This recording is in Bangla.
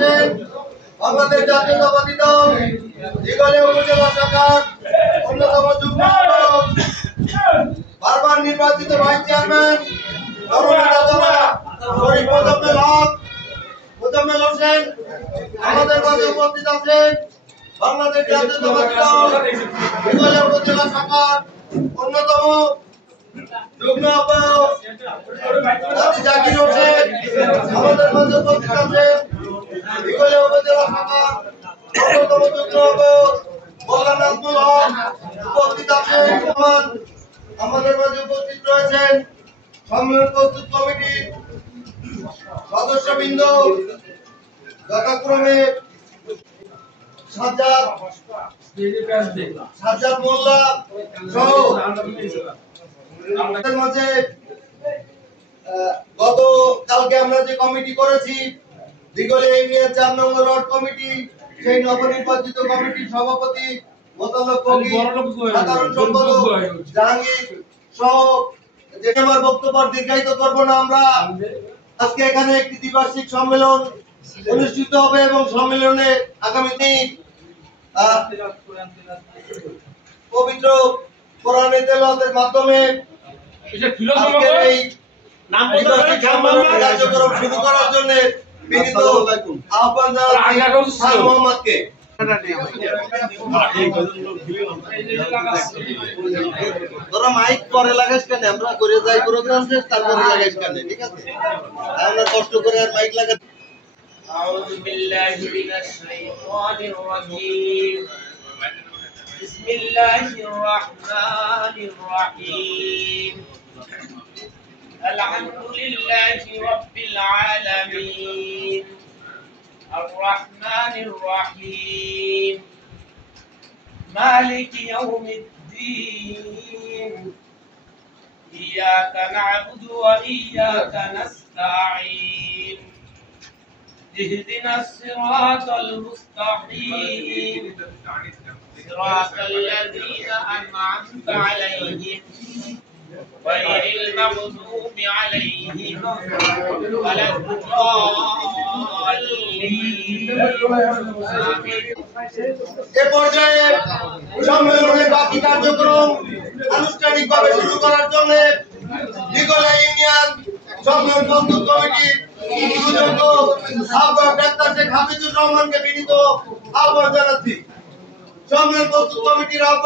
আছেন বাংলাদেশ জাতীয়তাবাদী দল দিঘলিয়া উপজেলা শাখার অন্যতম যুগ্ম বারবার নির্বাচিত ভাইস চেয়ারম্যান শরীফ মোজাম্মেল হোসেন আমাদের মাঝে উপস্থিত আছেন বাংলাদেশ জাতীয়তাবাদী দল দিঘলিয়া উপজেলা শাখার অন্যতম যুগ্ম আহ্বায়ক জাকির হোসেন আমাদের মাঝে উপস্থিত আছেন দিঘলিয়া উপজেলা শাখার অন্যতম যুগ্ম আহ্বায়ক মৌলানা আব্দুল হক উপস্থিত আছেন। আমাদের মাঝে উপস্থিত রয়েছেন সম্মেলন প্রস্তুত কমিটির সদস্যবৃন্দ যথাক্রমে সাজ্জাদ মোল্লা সহ আমাদের মাঝে গত কালকে আমরা যে কমিটি করেছি দিঘলিয়া ইউনিয়ন ৪ নম্বর ওয়ার্ড কমিটি, সেই নবনির্বাচিত কমিটির সভাপতি মোতালেব ফকির, সাধারণ সম্পাদক জাহাঙ্গীর সহ যে আমার বক্তব্য দীর্ঘায়িত করব না। আমরা আজকে এখানে একটি দ্বিবার্ষিক সম্মেলন অনুষ্ঠিত হবে এবং সম্মেলনে আগামী দিন পবিত্র কোরআনের তেলাওয়াতের মাধ্যমে এই কার্যক্রম শুরু করার জন্য বিনীত আহ্বান জানাচ্ছি মোহাম্মদকে। তোরা মাইক পরে লাগাইস কেন? আমরা করে যাই প্রোগ্রাম শেষ তারপরে লাগাইস কেন? ঠিক আছে, আমরা কষ্ট করে আর মাইক লাগাই। أعوذ بالله من الشيطان الرجيم بسم الله الرحمن الرحيم الحمد لله رب العالمين الرحمن الرحيم مالك يوم الدين إياك نعبد وإياك نستعين اهدنا الصراط المستقيم صراط الذين أنعمت عليهم غير المغضوب عليهم ولا الضالين। এ পর্যায়ে সম্মেলনের বাকি কার্যক্রম আনুষ্ঠানিকভাবে শুরু করার জন্য দিঘলিয়া ইউনিয়ন সম্মেলন প্রস্তুত কমিটির সুযোগ্য আহ্বায়ক ডাক্তার শেখ হাফিজুর রহমানকে বিনীত আহ্বান জানাচ্ছি। সম্মেলন প্রস্তুত কমিটির আহ্বায়ক